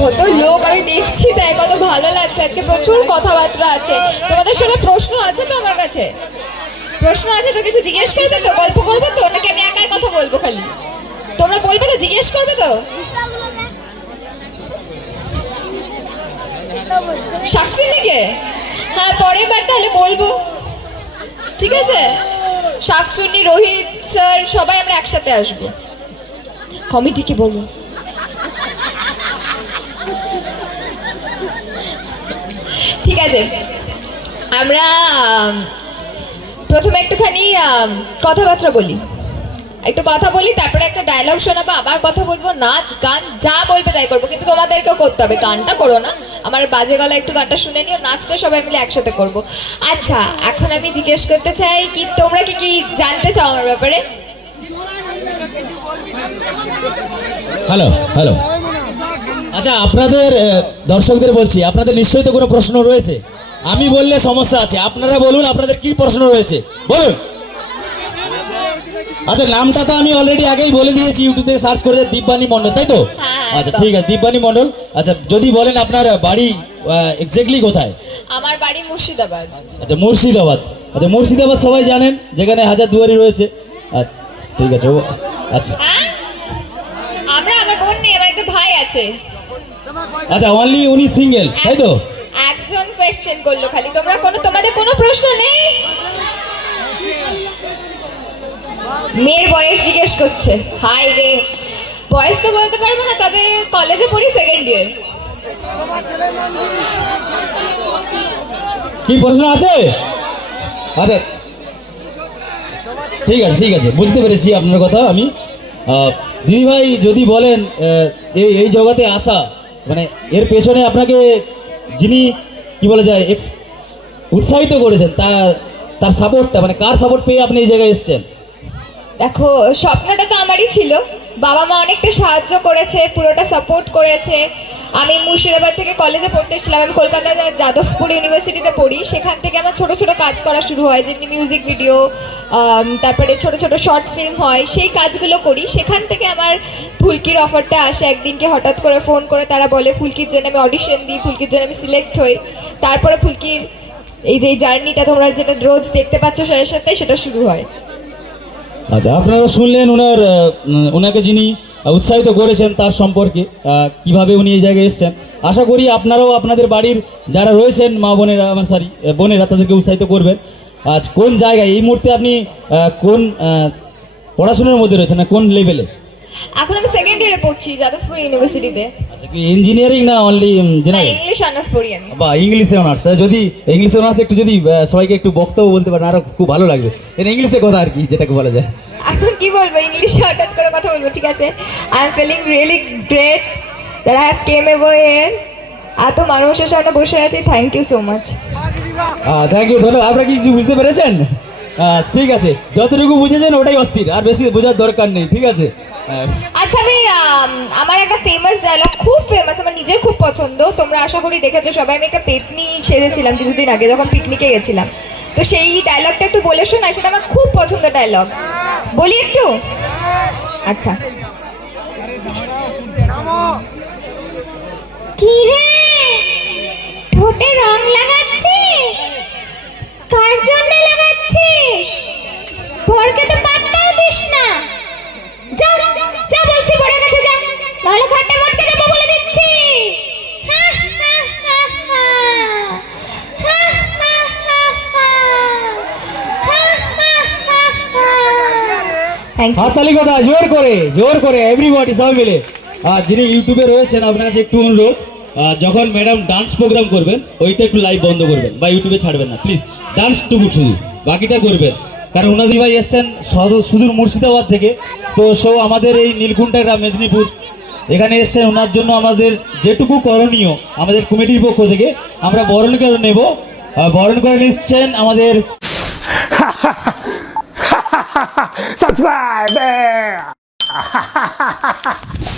কত লোক আমি দেখছি, তাই কত ভালো লাগছে। আজকে প্রচুর কথাবার্তা আছে। তোমাদের সঙ্গে প্রশ্ন আছে তো আমার কাছে? প্রশ্ন আছে তো কিছু জিজ্ঞেস করবে তো? গল্প করবে তো? নাকি আমি একাই কথা বলব খালি? তোমরা বলবে তো, জিজ্ঞেস করবে তো? শাকচুন্নিকে হ্যাঁ পরের বার তাহলে বলব। ঠিক আছে? শাকচুন্নি, রোহিত, স্যার, সবাই আমরা একসাথে আসব। কমিটিকে বলব? ঠিক আছে। আমরা প্রথমে একটুখানি কথাবার্তা বলি। একটু কথা বলি, তারপরে একটা ডায়লগ শোনাবো, আবার কথা বলব, নাচ, গান, যা বলবে তাই করব, কিন্তু তোমাদেরকেও করতে হবে, গানটা করো না। আমার বাজে গলা একটু গানটা শুনে নিও, নাচটা সবাই মিলে একসাথে করব। আচ্ছা এখন আমি জিজ্ঞেস করতে চাই কি, তোমরা কি কি জানতে চাও আমার ব্যাপারে? হ্যালো হ্যালো আচ্ছা আপনাদের দর্শকদের বলছি আপনাদের নিশ্চয়ই তো কোনো প্রশ্ন রয়েছে। আমি বললে সমস্যা আছে। আপনারা বলুন আপনাদের কি প্রশ্ন রয়েছে? বলুন। আচ্ছা নামটা তো আমি অলরেডি আগেই বলে দিয়েছি ইউটিউব থেকে সার্চ করে দিব্যানী মণ্ডল তাই তো? হ্যাঁ, আচ্ছা ঠিক আছে দিব্যানী মণ্ডল। আচ্ছা যদি বলেন আপনার বাড়ি এক্স্যাক্টলি কোথায়? আমার বাড়ি মুর্শিদাবাদ। আচ্ছা মুর্শিদাবাদ। আচ্ছা মুর্শিদাবাদ সবাই জানেন যেখানে হাজার দুয়ারি রয়েছে। আচ্ছা, ঠিক আছে ও আচ্ছা। হ্যাঁ? আমরা আমার বোন নেই আমার একটা ভাই আছে। আচ্ছা অনলি উনি সিঙ্গেল তাই তো? একজন কোয়েশ্চেন করল খালি। তোমরা কোনো তোমাদের কোনো প্রশ্ন নেই? মেয়ের বয়স জিজ্ঞেস করছে। হাই রে। বয়স তো বলতে পারব না তবে কলেজে পড়ি সেকেন্ড ইয়ার কি প্রশ্ন আছে? আচ্ছা ঠিক আছে ঠিক আছে বুঝতে পেরেছি আপনার কথা আমি। দিদিভাই যদি বলেন এই এই জগতে আসা মানে এর পেছনে আপনাকে যিনি, কি বলা যায় এক্স উৎসাহিত করেছেন, তার তার সাপোর্টটা মানে কার সাপোর্ট পেয়ে আপনি এই জায়গায় এসছেন? দেখো, স্বপ্নটা তো আমারই ছিল। বাবা মা অনেকটা সাহায্য করেছে, পুরোটা সাপোর্ট করেছে। আমি মুর্শিদাবাদ থেকে কলেজে পড়তে এসেছিলাম। আমি কলকাতার যাদবপুর ইউনিভার্সিটিতে পড়ি। সেখান থেকে আমার ছোট ছোট কাজ করা শুরু হয়, যেমনি মিউজিক ভিডিও তারপরে ছোট ছোট শর্ট ফিল্ম হয়। সেই কাজগুলো করি। সেখান থেকে আমার ফুলকির অফারটা আসে। একদিনকে হঠাৎ করে ফোন করে তারা বলে, ফুলকির জন্য আমি অডিশন দিই, ফুলকির জন্য আমি সিলেক্ট হই। তারপরে ফুলকির এই যে জার্নিটা তোমরা যেটা রোজ দেখতে পাচ্ছ সাথে সাথে, সেটা শুরু হয়। আচ্ছা আপনারা শুনলেন ওনার ওনাকে যিনি উৎসাহিত করেছেন তার সম্পর্কে কীভাবে উনি এই জায়গায় এসেছেন। আশা করি আপনারাও আপনাদের বাড়ির যারা রয়েছেন মা বোনেরা আমার সরি বোনেরা তাদেরকে উৎসাহিত করবেন। আজ কোন জায়গায় এই মুহূর্তে আপনি কোন পড়াশোনার মধ্যে রয়েছেন কোন লেভেলে এখন আমি সেকেন্ড ইয়ারে পড়ছি যাদবপুর ইউনিভার্সিটিতে আচ্ছা কি ইঞ্জিনিয়ারিং না অনলি জেনারেল ইংলিশ অনার্স পড়ি আমি। বা ইংলিশে অনার্স যদি ইংলিশে অনার্স একটু যদি সবাইকে একটু বক্তব্য বলতে পারেন আরও খুব ভালো লাগবে। ইংলিশে কথা আর কি যেটাকে বলা যায়। এখন কি বলব? ইংলিশে হঠাৎ করে কথা বলব ঠিক আছে? I am feeling really great that I have came এভ এর এত মানুষের সামনে বসে আছি thank you so much thank you ধন্যবাদ। আপনারা কি কিছু বুঝতে পেরেছেন? ঠিক আছে। যতটুকু বুঝেছেন ওটাই অস্থির। আর বেশি বোঝার দরকার নেই ঠিক আছে? আচ্ছা আম, আমার একটা ফেমাস ডায়লগ খুব ফেমাস আমার নিজের খুব পছন্দ। তোমরা আশা করি দেখেছ সবাই আমি একটা পেতনি সেজেছিলাম কিছুদিন আগে যখন পিকনিকে গেছিলাম। তো সেই ডায়লগটা একটু বলে শোনা সেটা আমার খুব পছন্দ ডায়লগ বলি একটু? আচ্ছা। কি রে? ঠোঁটে রং লাগাচ্ছিস You. কথা, জোর করে জোর করে এভরিবডি সবাই মিলে। আর যিনি ইউটিউবে রয়েছেন, আপনার কাছে একটু অনুরোধ যখন ম্যাডাম ডান্স প্রোগ্রাম করবেন, ওইটা একটু লাইভ বন্ধ করবেন বা ইউটিউবে ছাড়বেন না। প্লিজ ডান্সটুকু শুধু, বাকিটা করবেন। কারণ ওনাদি ভাই এসছেন সুদূর মুর্শিদাবাদ থেকে। তো সো আমাদের এই নীলকুণ্ঠা গ্রাম মেদিনীপুর, এখানে এসছেন ওনার জন্য আমাদের যেটুকু করণীয় আমাদের কমিটির পক্ষ থেকে, আমরা বরণ করে নেব। বরণ করে নিচ্ছেন আমাদের 下次再见。哈哈哈哈哈哈。